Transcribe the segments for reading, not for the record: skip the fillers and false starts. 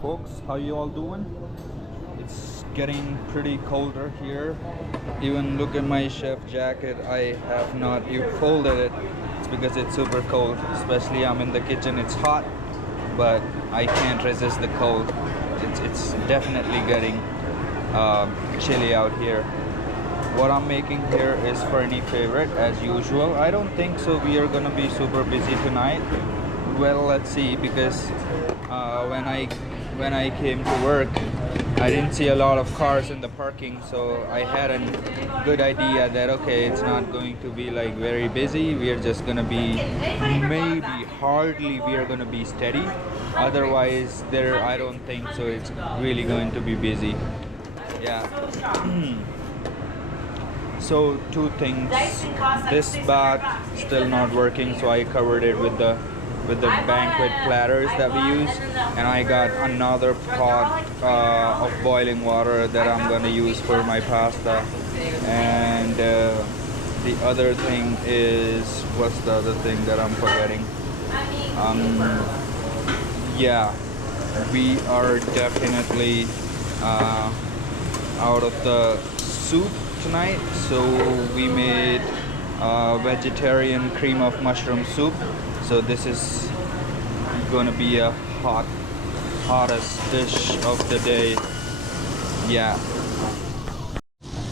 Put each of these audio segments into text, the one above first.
folks, how you all doing? It's getting pretty colder here. Even look at my chef jacket. I have not even folded it. It's because it's super cold. Especially I'm in the kitchen. It's hot, but I can't resist the cold. It's definitely getting chilly out here. What I'm making here is Fernie favorite as usual. I don't think so we are gonna be super busy tonight. Well, let's see, because when I came to work, I didn't see a lot of cars in the parking, so I had a good idea that okay, it's not going to be like very busy. We are just gonna be maybe hardly we are gonna be steady. Otherwise, there I don't think so. It's really going to be busy. Yeah. So two things. This bath still not working, so I covered it with the banquet platters that we use, and I got another pot of boiling water that I'm gonna use for my pasta. And the other thing is, what's the other thing that I'm forgetting? Yeah, we are definitely out of the soup tonight, so we made vegetarian cream of mushroom soup. So this is gonna be a hottest dish of the day. Yeah.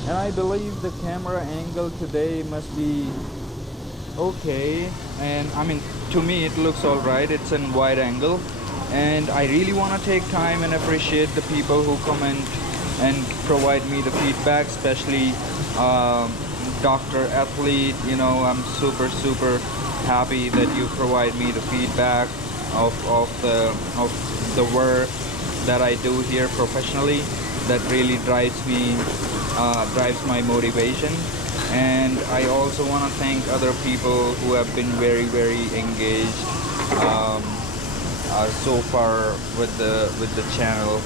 And I believe the camera angle today must be okay. And I mean, to me it looks alright. It's in wide angle. And I really want to take time and appreciate the people who comment and provide me the feedback, especially Dr. Athlete. You know, I'm super happy that you provide me the feedback of the work that I do here professionally. That really drives my motivation. And I also want to thank other people who have been very engaged so far with the channel.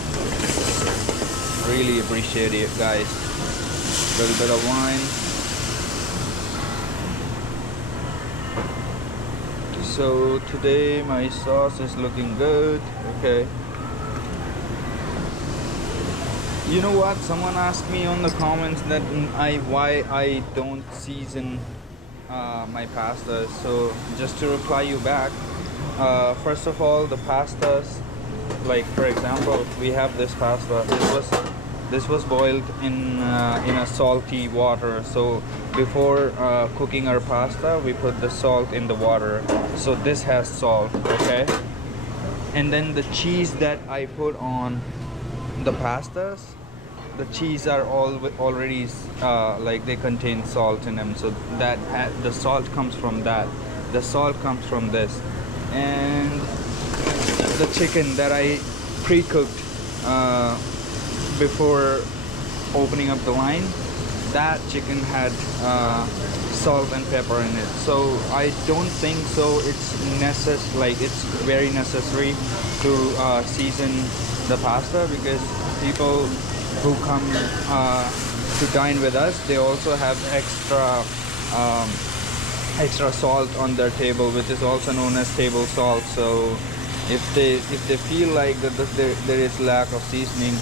Really appreciate it, guys. A little bit of wine. So today my sauce is looking good. Okay. You know what? Someone asked me on the comments that why I don't season my pastas. So just to reply you back, first of all, the pastas, like for example, we have this pasta. This was boiled in a salty water. So before cooking our pasta, we put the salt in the water. So this has salt, okay? And then the cheese that I put on the pastas, the cheese are already like they contain salt in them. So that the salt comes from that. The salt comes from this. And the chicken that I pre-cooked before opening up the line, that chicken had salt and pepper in it. So I don't think so it's very necessary to season the pasta, because people who come to dine with us, they also have extra salt on their table, which is also known as table salt. So if they feel like that there is lack of seasoning,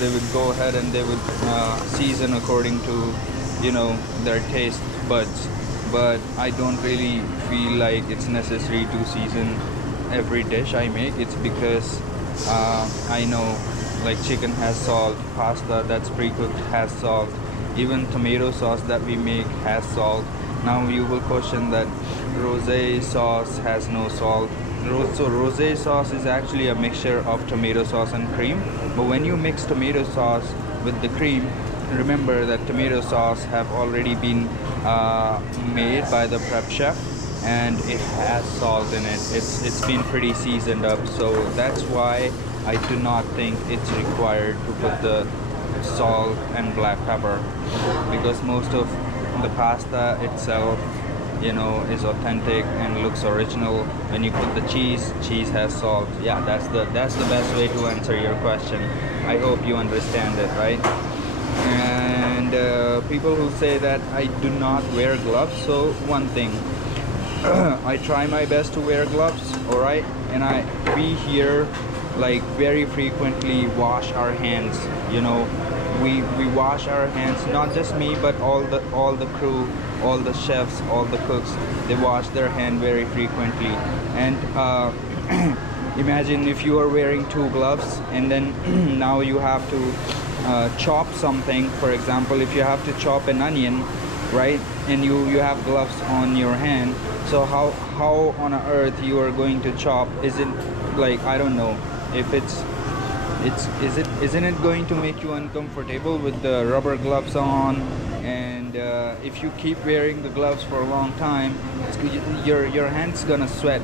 they would go ahead and they would season according to, you know, their taste buds. But I don't really feel like it's necessary to season every dish I make. It's because I know like chicken has salt, pasta that's pre-cooked has salt, even tomato sauce that we make has salt. Now you will question that rosé sauce has no salt. So rosé sauce is actually a mixture of tomato sauce and cream. But when you mix tomato sauce with the cream, remember that tomato sauce have already been made by the prep chef, and it has salt in it. It's been pretty seasoned up. So that's why I do not think it's required to put the salt and black pepper, because most of the pasta itself, you know, is authentic and looks original. When you put the cheese has salt. Yeah, that's the best way to answer your question. I hope you understand it, right? And people who say that I do not wear gloves, so one thing, I try my best to wear gloves, all right? And we here like very frequently wash our hands. You know, we wash our hands, not just me, but all the crew, all the chefs, all the cooks, they wash their hand very frequently. And imagine if you are wearing two gloves, and then now you have to chop something. For example, if you have to chop an onion, right, and you have gloves on your hand, so how on earth you are going to chop? Is it like, I don't know if isn't it going to make you uncomfortable with the rubber gloves on? And if you keep wearing the gloves for a long time, your hands gonna sweat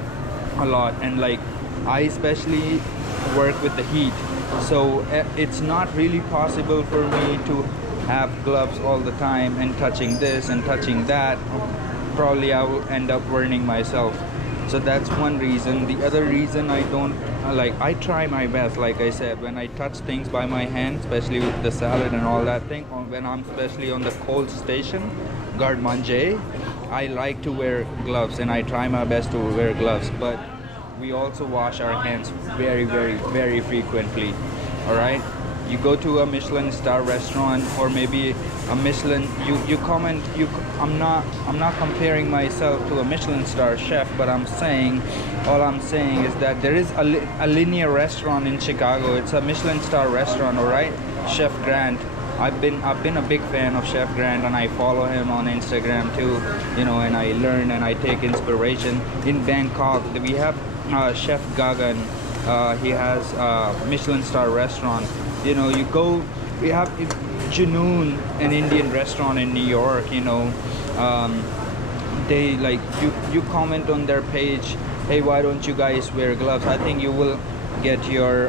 a lot. And like, I especially work with the heat, so it's not really possible for me to have gloves all the time and touching this and touching that. Probably I will end up burning myself. So that's one reason. The other reason, I don't like, I try my best, like I said, when I touch things by my hand, especially with the salad and all that thing, or when I'm especially on the cold station, garde manger, I like to wear gloves, and I try my best to wear gloves. But we also wash our hands very, very, very frequently. All right, you go to a Michelin star restaurant, or maybe a Michelin, you comment, I'm not comparing myself to a Michelin star chef, but all I'm saying is that there is a linear restaurant in Chicago. It's a Michelin star restaurant, all right, Chef Grant. I've been a big fan of Chef Grant, and I follow him on Instagram too, you know, and I learn and I take inspiration. In Bangkok, we have Chef Gagan. He has a Michelin star restaurant. You know, we have Junoon, an Indian restaurant in New York. You know, they like, you comment on their page, hey, why don't you guys wear gloves? I think you will get your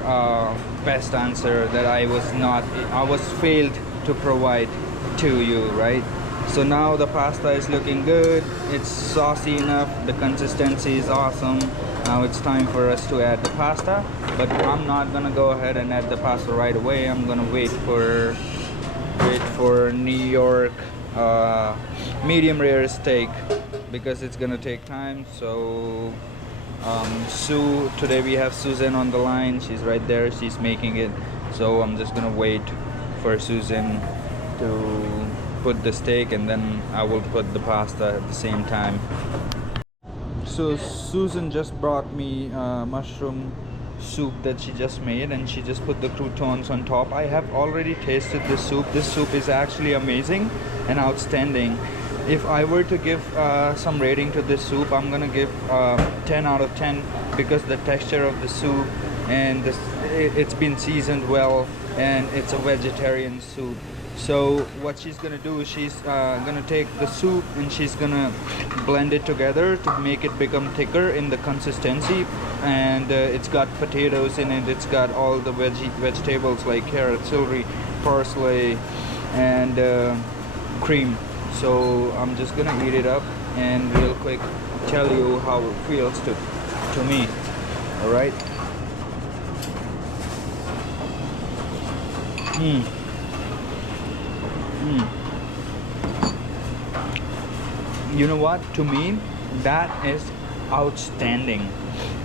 best answer that I was failed to provide to you, right? So now the pasta is looking good, it's saucy enough, the consistency is awesome. Now it's time for us to add the pasta, but I'm not gonna go ahead and add the pasta right away. I'm gonna wait for New York medium rare steak, because it's gonna take time. So Sue, today we have Susan on the line. She's right there, she's making it. So I'm just gonna wait for Susan to put the steak, and then I will put the pasta at the same time. So Susan just brought me mushroom soup that she just made, and she just put the croutons on top. I have already tasted this soup. This soup is actually amazing and outstanding. If I were to give some rating to this soup, I'm gonna give 10 out of 10, because the texture of the soup, and it's been seasoned well, and it's a vegetarian soup. So what she's gonna do is she's gonna take the soup and she's gonna blend it together to make it become thicker in the consistency. And it's got potatoes in it, it's got all the vegetables like carrot, celery, parsley, and cream. So I'm just gonna eat it up and real quick tell you how it feels to me. All right. You know what? To me, that is outstanding.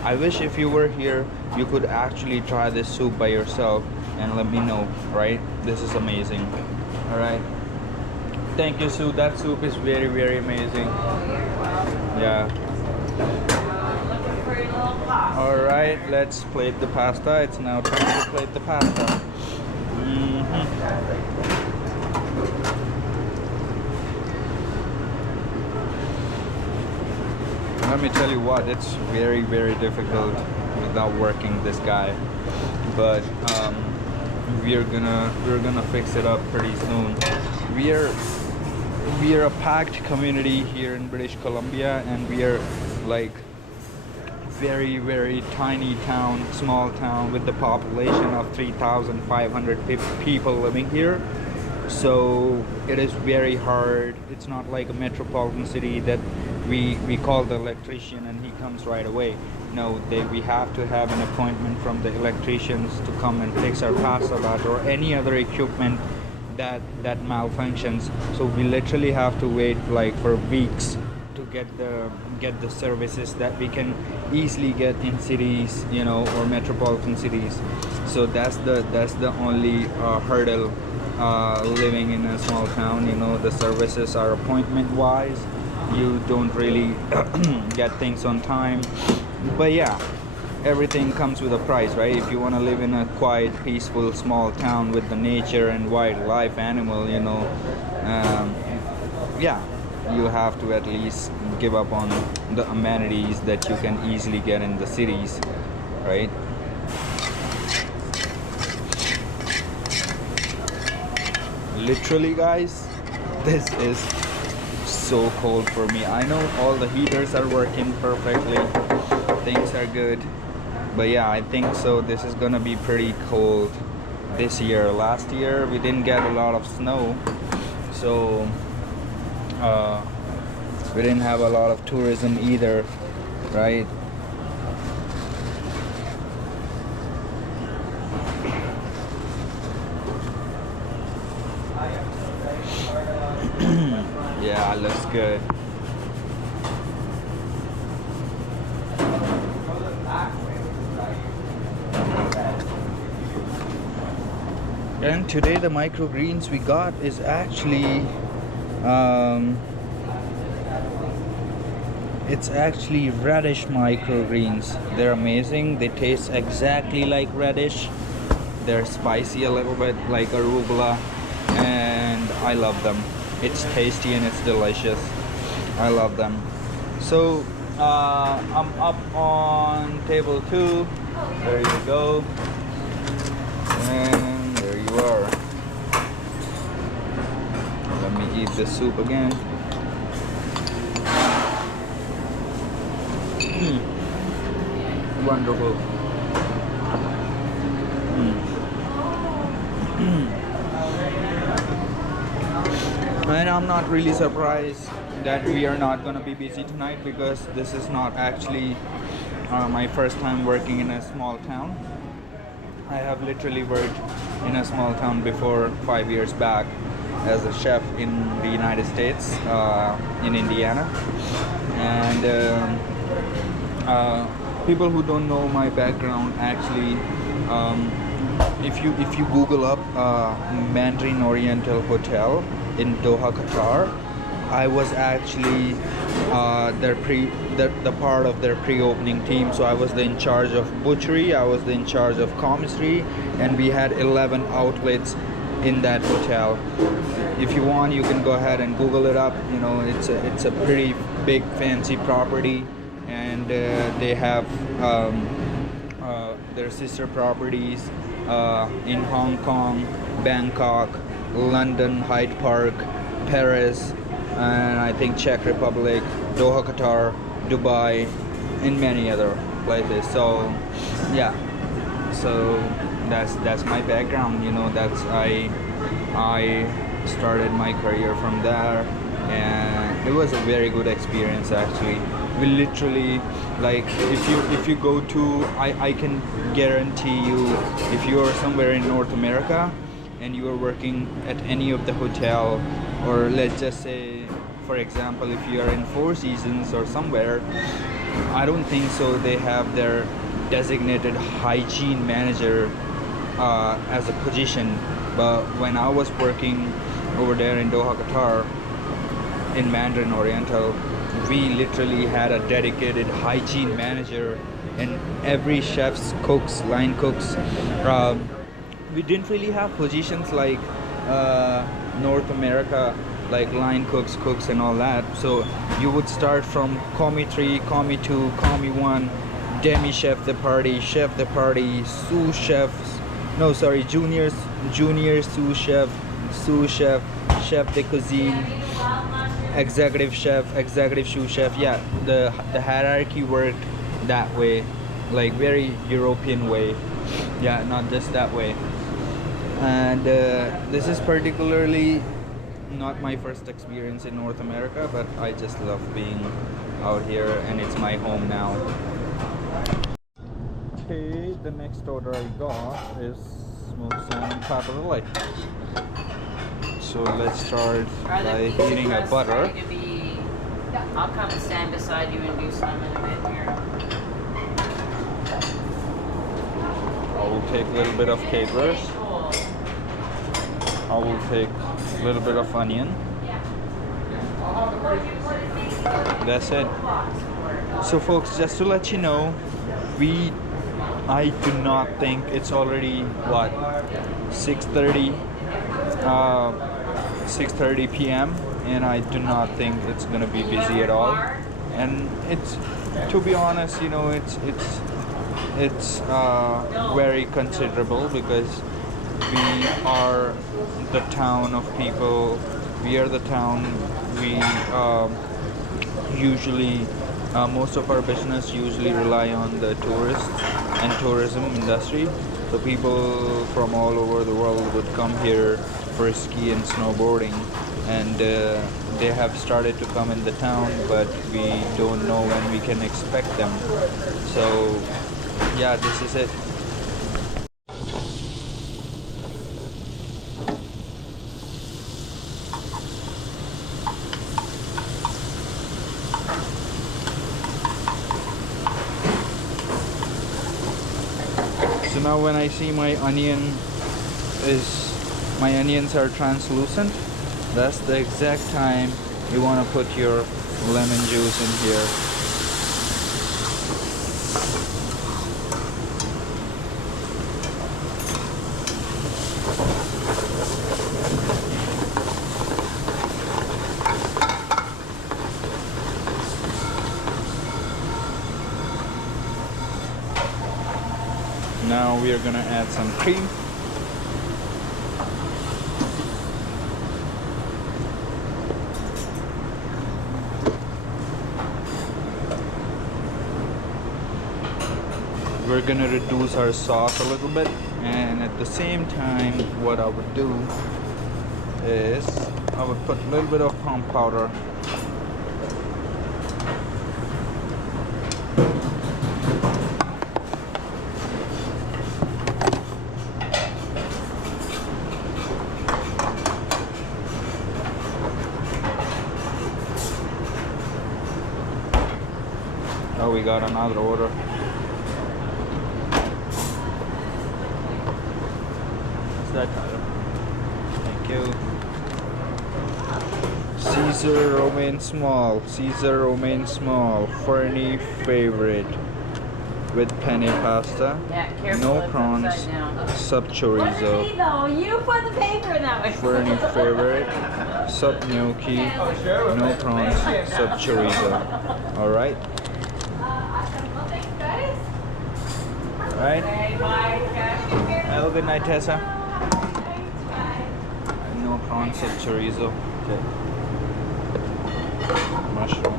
I wish if you were here, you could actually try this soup by yourself and let me know, right? This is amazing. All right. Thank you, Sue. That soup is very, very amazing. Yeah. All right, let's plate the pasta. It's now time to plate the pasta. Let me tell you what, it's very, very difficult without working this guy, but we're gonna fix it up pretty soon. We are a packed community here in British Columbia, and we are like very, very tiny town, small town with the population of 3,500 people living here. So it is very hard. It's not like a metropolitan city that we call the electrician and he comes right away. No, we have to have an appointment from the electricians to come and fix our pasta bat or any other equipment that malfunctions. So we literally have to wait like for weeks to get the get the services that we can easily get in cities, you know, or metropolitan cities. So that's the only hurdle living in a small town. You know, the services are appointment wise. You don't really get things on time. But yeah, everything comes with a price, right? If you want to live in a quiet, peaceful, small town with the nature and wildlife, animal, you know, yeah, you have to at least give up on the amenities that you can easily get in the cities, right? Literally, guys, this is so cold for me. I know all the heaters are working perfectly, things are good, but yeah, I think so this is gonna be pretty cold this year. Last year we didn't get a lot of snow, so we didn't have a lot of tourism either, right? Yeah, looks good. And today the microgreens we got is actually it's actually radish microgreens. They're amazing. They taste exactly like radish. They're spicy a little bit like arugula, and I love them. It's tasty and it's delicious. I love them. So I'm up on table 2. There you go. And there you are. Let me eat the soup again. Wonderful. And I'm not really surprised that we are not going to be busy tonight, because this is not actually my first time working in a small town. I have literally worked in a small town before 5 years back as a chef in the United States, in Indiana. And people who don't know my background, actually, if you Google up Mandarin Oriental Hotel in Doha, Qatar, I was actually the part of their pre-opening team. So I was in charge of butchery, I was in charge of commissary, and we had 11 outlets in that hotel. If you want, you can go ahead and Google it up. You know, it's a pretty big fancy property, and they have their sister properties in Hong Kong, Bangkok, London, Hyde Park, Paris, and I think Czech Republic, Doha, Qatar, Dubai, and many other places. So yeah, so that's my background. You know, that's I started my career from there, and it was a very good experience actually. We literally, like, if you go to, I can guarantee you, if you are somewhere in North America and you are working at any of the hotel, or let's just say, for example, if you are in Four Seasons or somewhere, I don't think so they have their designated hygiene manager as a position. But when I was working over there in Doha, Qatar, in Mandarin Oriental, we literally had a dedicated hygiene manager, and every chef's cooks, line cooks, we didn't really have positions like North America, like line cooks, and all that. So you would start from Commis 3, Commis 2, Commis 1, demi chef de partie, sous chefs, no sorry, junior sous chef, chef de cuisine, executive chef, executive sous chef. Yeah, the hierarchy worked that way, like very European way. Yeah, not just that way. And this is particularly not my first experience in North America, but I just love being out here, and it's my home now. Okay, the next order I got is smoked salmon pappardelle. So let's start by heating a butter. I'll come and stand beside you and do some in a bit here. I will take a little bit of capers. I will take a little bit of onion. That's it. So folks, just to let you know, I do not think it's already what 6:30 p.m. and I do not think it's gonna be busy at all. And it's, to be honest, you know, it's very considerable because we are the town of people. We are the town. We usually most of our business usually rely on the tourists and tourism industry. So people from all over the world would come here for ski and snowboarding, and they have started to come in the town, but we don't know when we can expect them. So yeah, this is it. So now when I see my onions are translucent, that's the exact time you want to put your lemon juice in here. Now we are gonna add some cream. We're gonna reduce our sauce a little bit, and at the same time what I would do is I would put a little bit of palm powder. Oh, we got another order. What's that, Tyler? Thank you. Caesar romaine small. Caesar romaine small. Fernie favorite. With penne pasta. Yeah, careful, No it's prawns. upside down. Sub chorizo. Me though, you put the paper in that way. Fernie favorite. Sub gnocchi. No prawns. Sub chorizo. Alright. Alright. Have a good night, Tessa. No prawns, sub chorizo. Okay. Mushroom.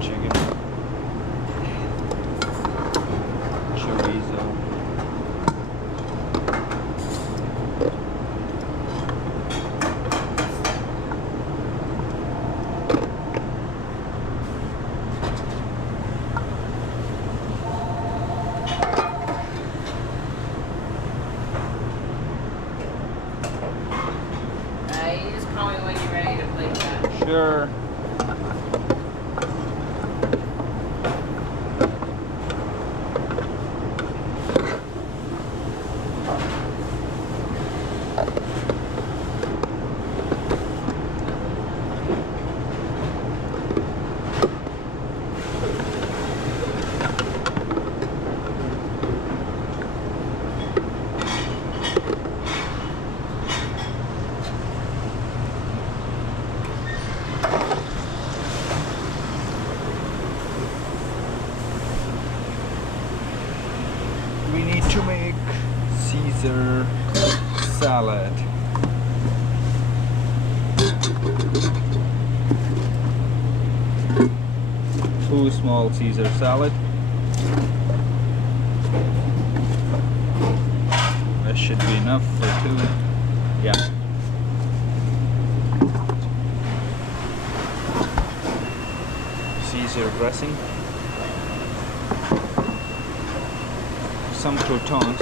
Chicken. Chorizo. You just call me when you're ready to play that. Sure. We need to make Caesar salad. Two small Caesar salad. That should be enough for two. Yeah. Caesar dressing. Some croutons.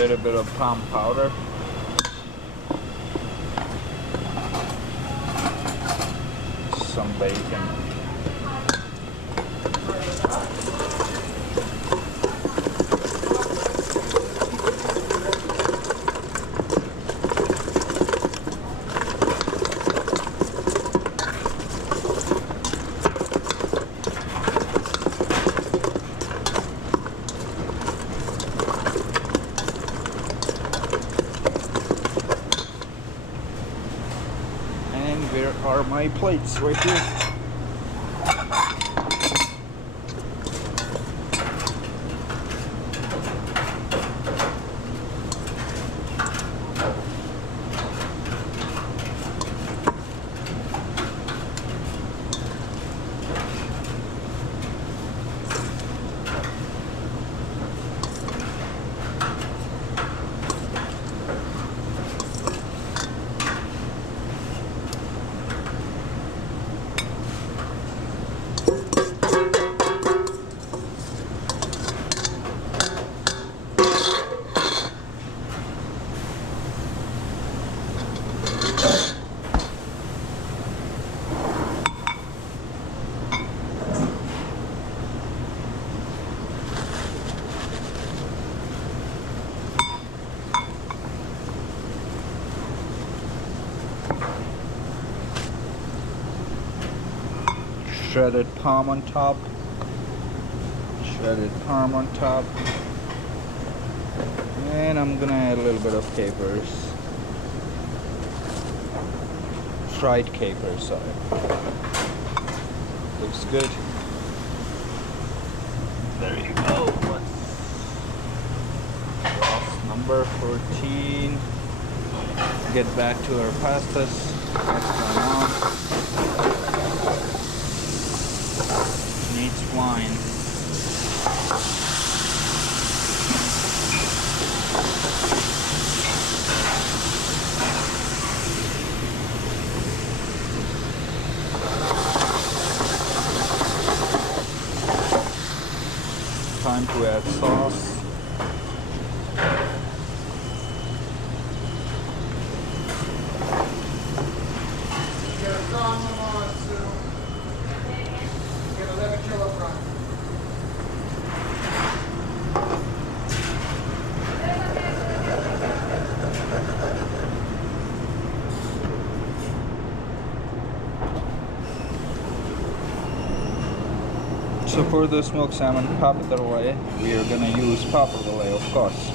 little bit of palm powder. Some bacon. And where are my plates? Right here. Shredded palm on top. Shredded palm on top. And I'm gonna add a little bit of capers. Fried capers, sorry. Looks good. There you go. Sauce number 14. Get back to our pastas. What's going on? Needs wine. Time to add sauce. So for the smoked salmon pappardelle, we are gonna use pappardelle, of course.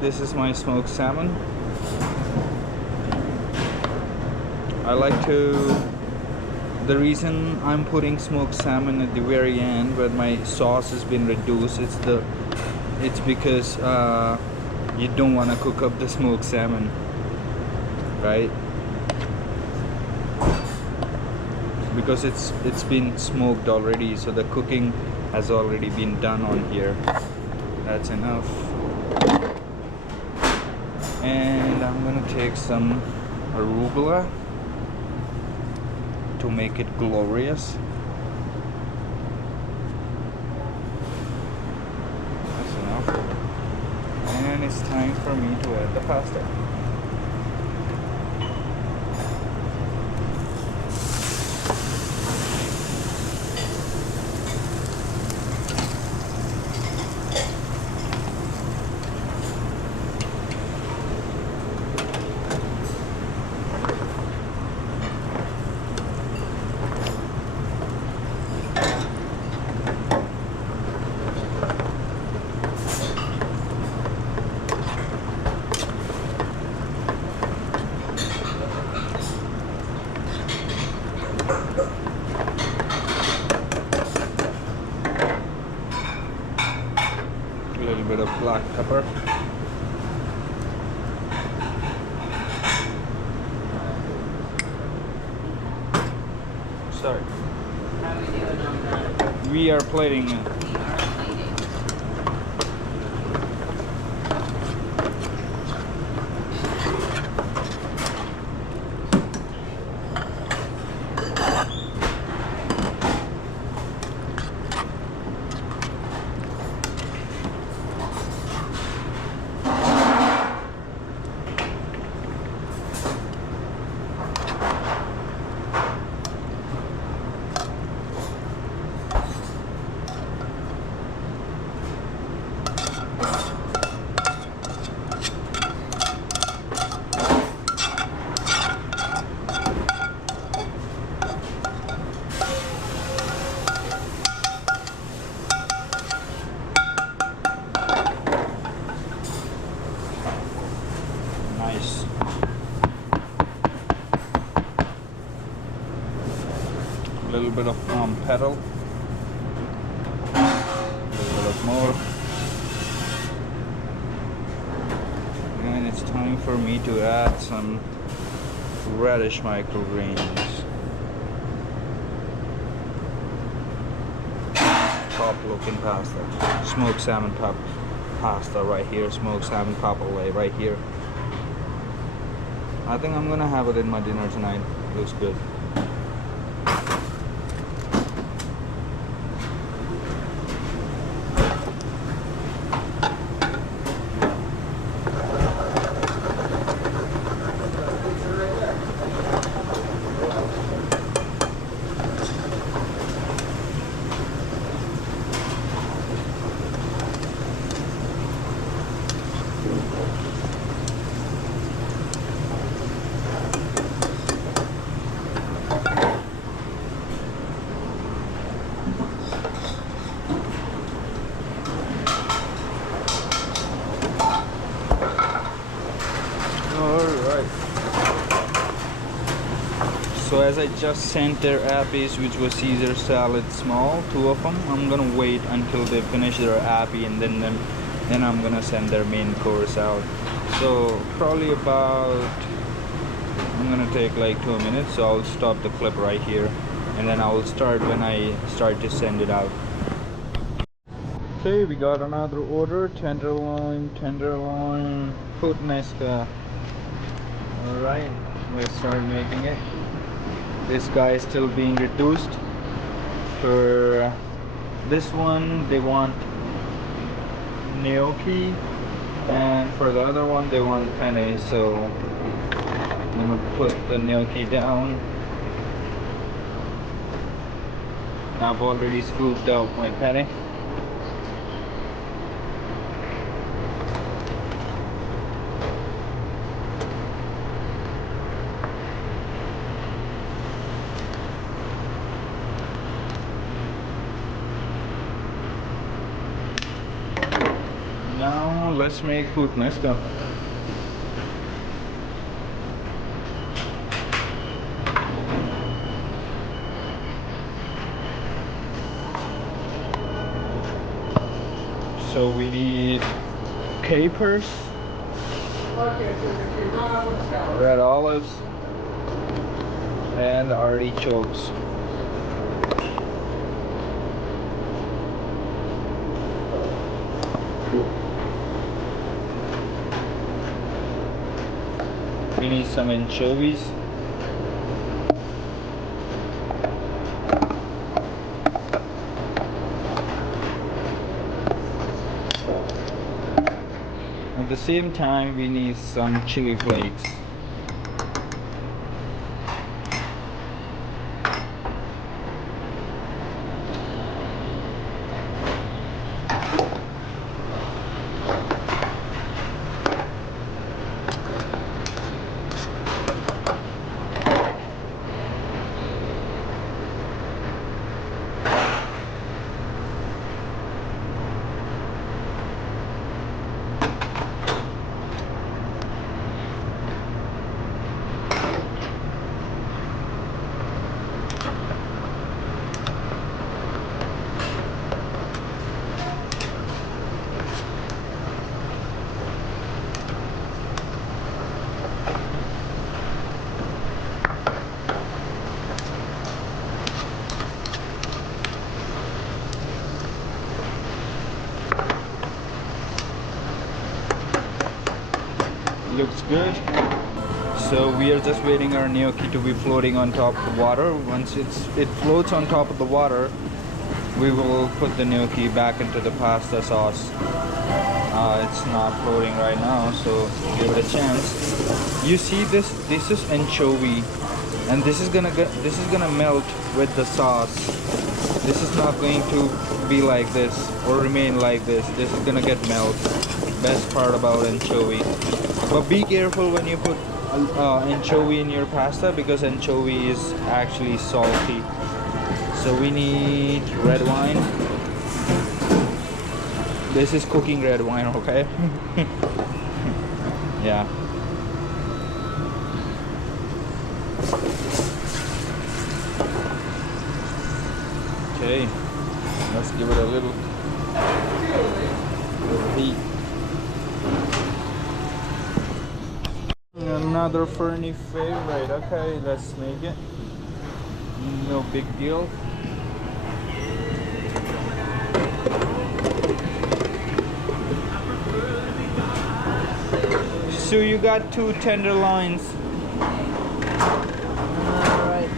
This is my smoked salmon. I like to, the reason I'm putting smoked salmon at the very end when my sauce has been reduced, it's because you don't want to cook up the smoked salmon, right? Because it's been smoked already, so the cooking has already been done on here. That's enough. And I'm gonna take some arugula to make it glorious. That's enough. And it's time for me to add the pasta. A little bit of black pepper. start. How are we doing on that? We are plating. We are plating. Nice. A little bit of pedal. A little bit of more. And it's time for me to add some radish microgreens. Top looking pasta. Smoked salmon pasta right here. Smoked salmon papale right here. I think I'm gonna have it in my dinner tonight. Looks good. Alright. So as I just sent their appies, which was Caesar salad small, 2 of them, I'm gonna wait until they finish their appy and then I'm gonna send their main course out. So probably about, I'm gonna take like 2 minutes, so I'll stop the clip right here and then I'll start when I start to send it out. Okay, we got another order, tenderloin puttanesca. Alright, let's start making it. This guy is still being reduced. For this one they want gnocchi, and for the other one they want penne, so I'm gonna put the gnocchi down. I've already scooped out my penne. Now let's make puttanesca. So we need capers, red olives, and artichokes. We need some anchovies. At the same time, we need some chili flakes. looks good. So we are just waiting our gnocchi to be floating on top of the water. Once it floats on top of the water, we will put the gnocchi back into the pasta sauce. It's not floating right now, so give it a chance. You see this? This is anchovy, and this is gonna melt with the sauce. This is not going to be like this or remain like this. This is gonna get melt. Best part about anchovy. But be careful when you put anchovy in your pasta, because anchovy is actually salty. So we need red wine. This is cooking red wine, okay? Yeah. Okay, let's give it a little heat. Another Fernie favorite. Okay, let's make it. No big deal. So you got 2 tenderloins. Alright.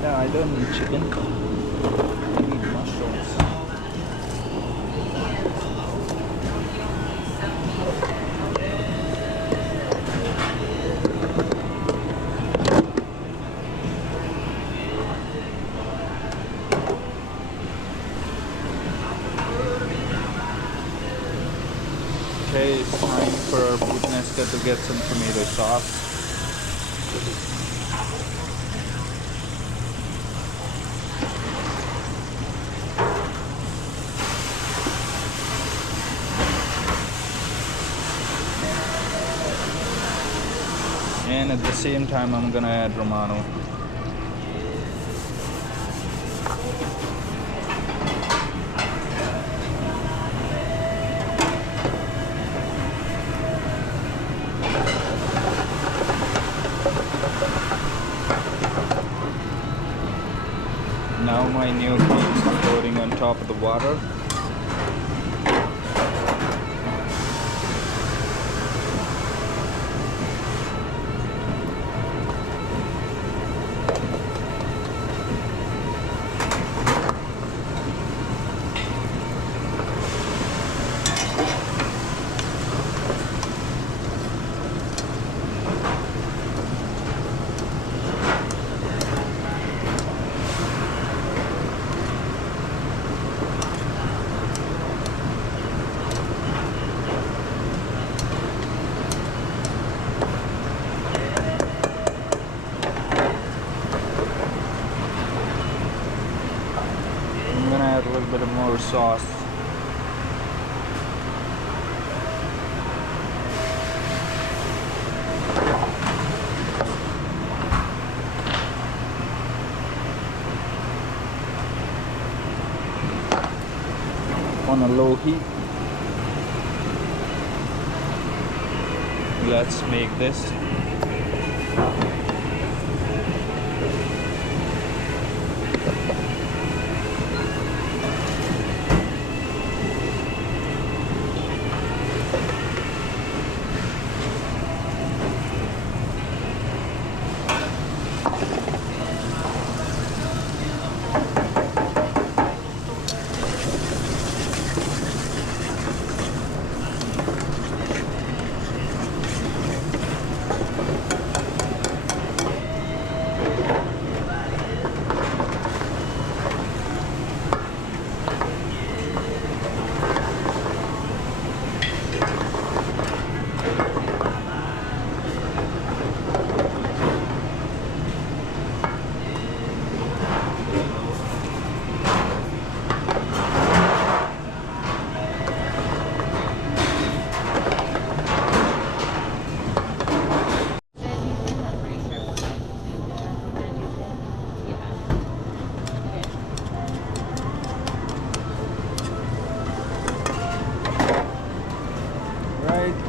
No, I don't need chicken. I need mushrooms. Okay, it's time for our puttanesca to get some tomato sauce. And at the same time, I'm gonna add Romano. Now my gnocchi is floating on top of the water. I'm gonna add a little bit of more sauce. On a low heat. Let's make this.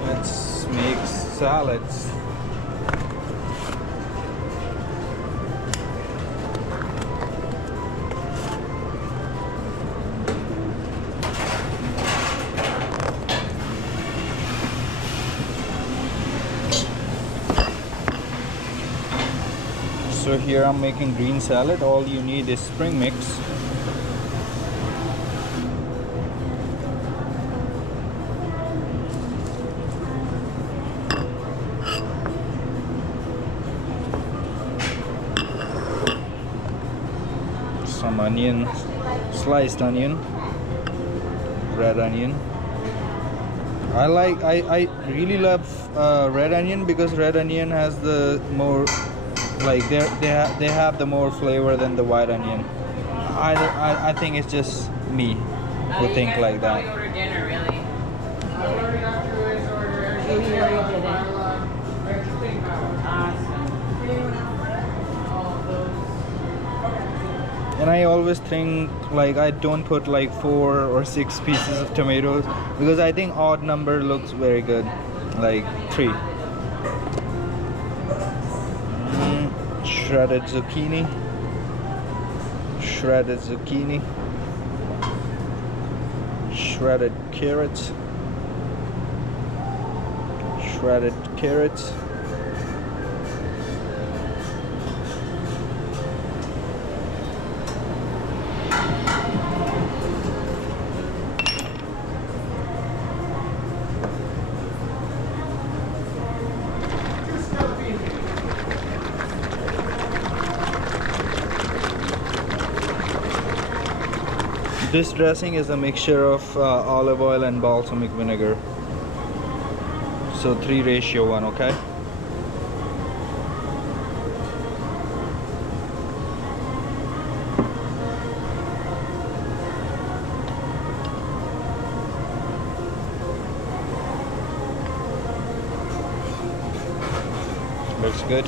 Let's make salads. So here I'm making green salad. All you need is spring mix. Some onion, sliced onion, red onion. I really love red onion because red onion has the more, like they have the more flavor than the white onion. I think it's just me who think like that. You ordered dinner, really. And I always think like I don't put like 4 or 6 pieces of tomatoes because I think odd number looks very good, like 3. Shredded zucchini, shredded zucchini, shredded carrots, shredded carrots. This dressing is a mixture of olive oil and balsamic vinegar. So 3:1, okay? Looks good.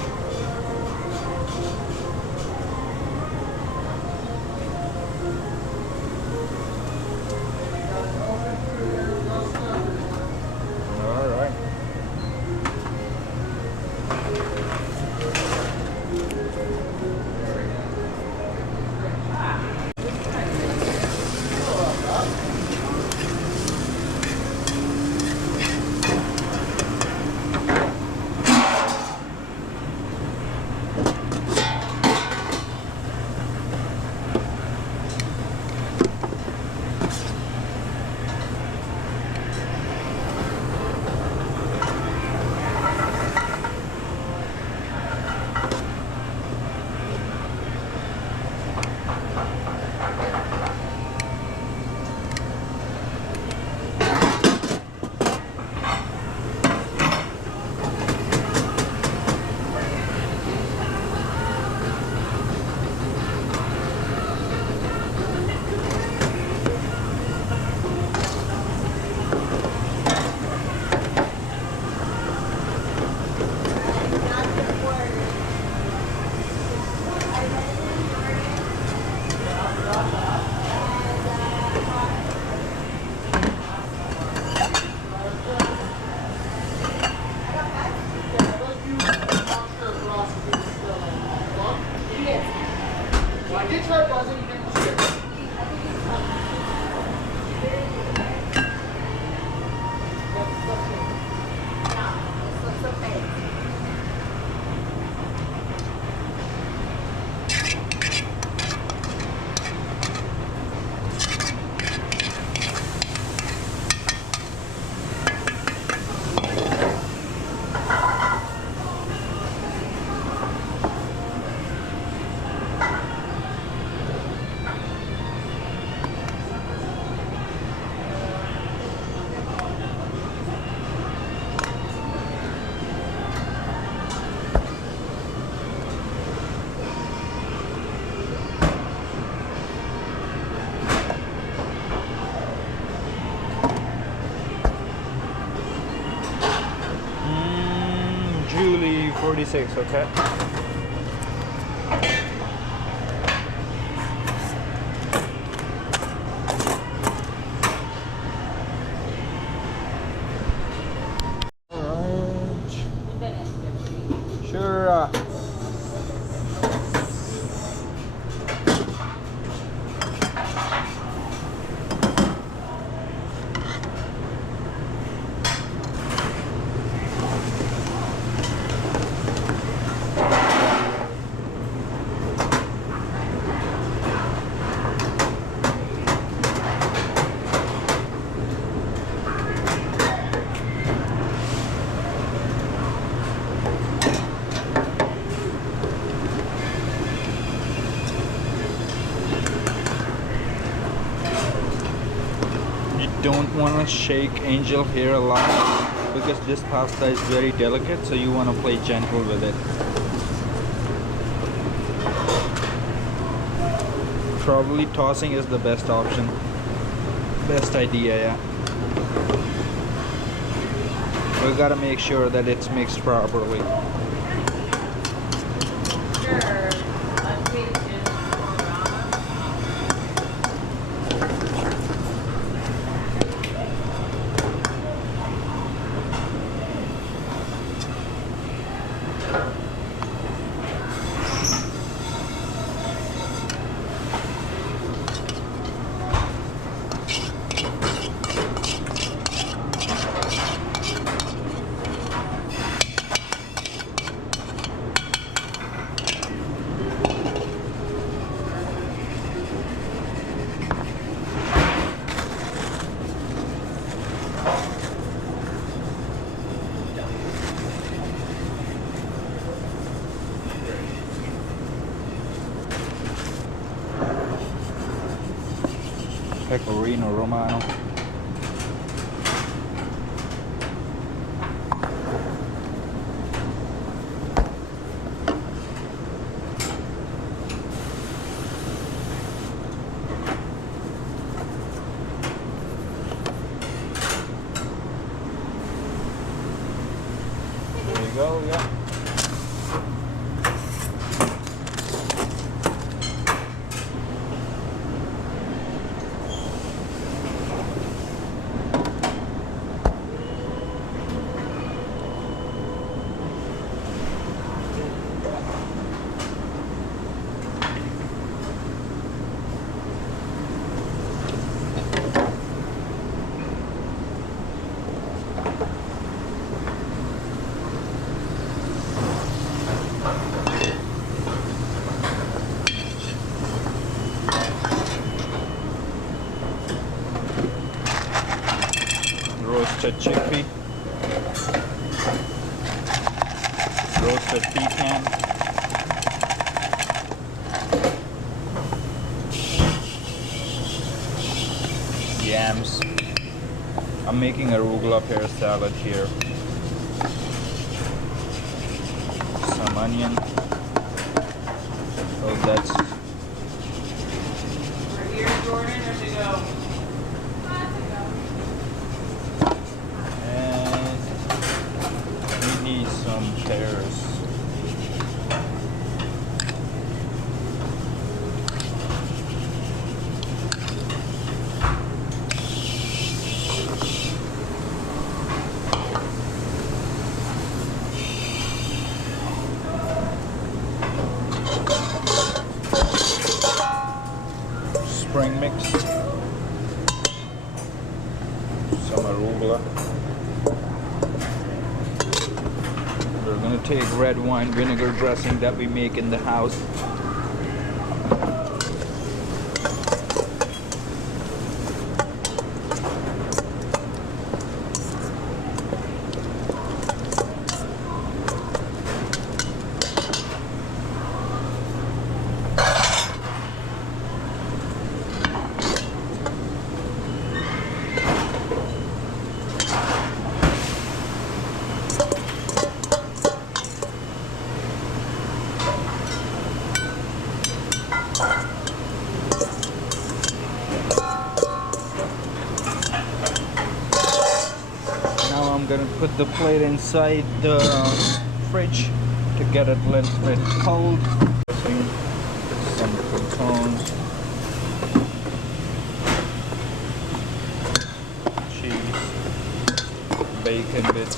Julie 46, okay? Alright. Sure. don't want to shake Angel here a lot because this pasta is very delicate, so you want to play gentle with it. Probably tossing is the best option. Best idea, yeah. We gotta make sure that it's mixed properly. Sure. Unpatient organa. Pecorino Romano. There you go, yeah. Roasted chickpea, roasted pecan, yams. I'm making arugula pear salad here. Some onion. Oh, that's We're here, Jordan, or to go? and we need some pears. Spring mix, some arugula. We're gonna take red wine vinegar dressing that we make in the house. Now I'm gonna put the plate inside the fridge to get it a little bit cold. Some croutons, cheese, bacon bits.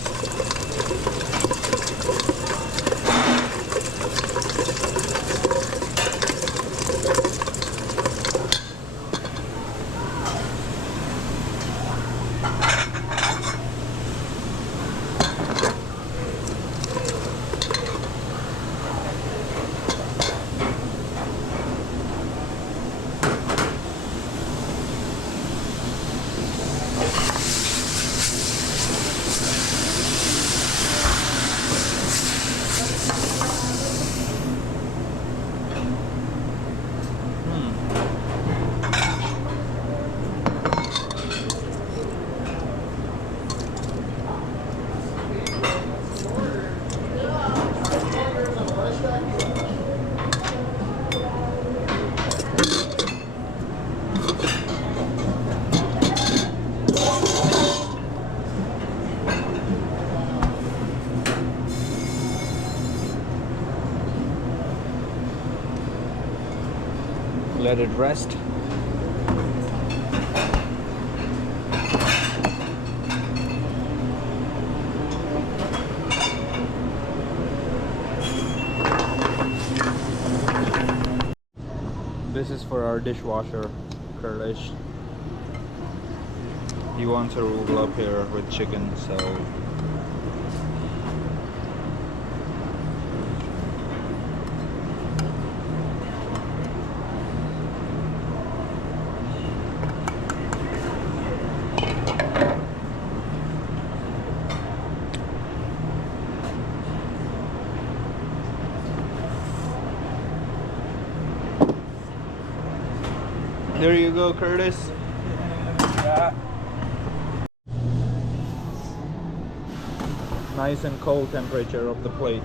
let it rest. This is for our dishwasher, Kurdish. He wants a arugula up here with chicken, so there you go, Curtis. Yeah. Nice and cold temperature of the plate.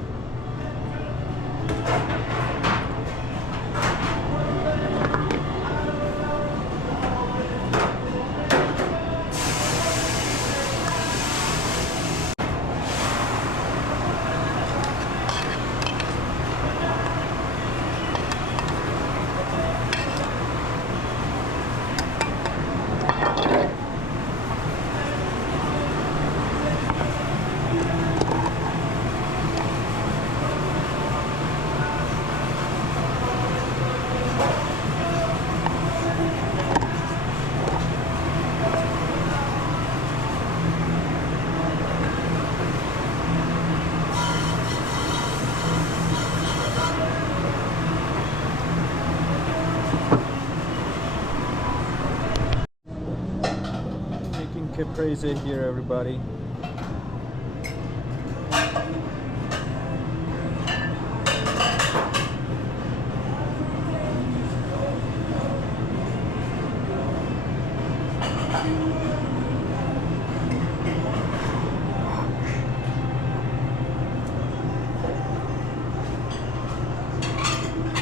Caprese here, everybody.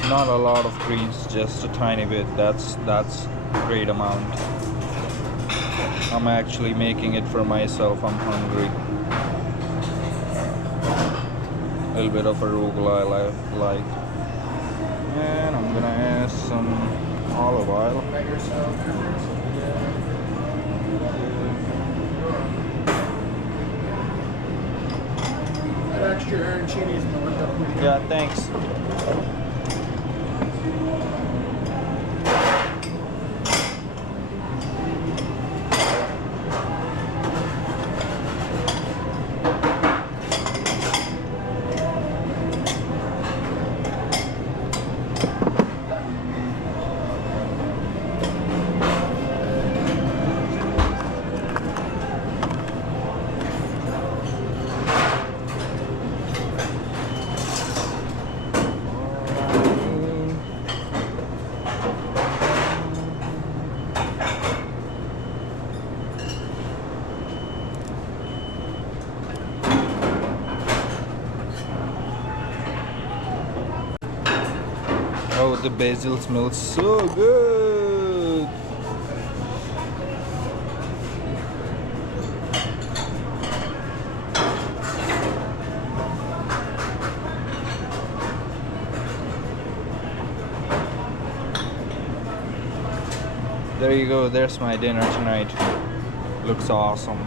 Not a lot of greens, just a tiny bit. That's great amount. I'm actually making it for myself. I'm hungry. A little bit of arugula I like. And I'm gonna add some olive oil. That extra arancini is going up pretty good. Yeah, thanks. Oh, the basil smells so good. There you go, there's my dinner tonight. Looks awesome.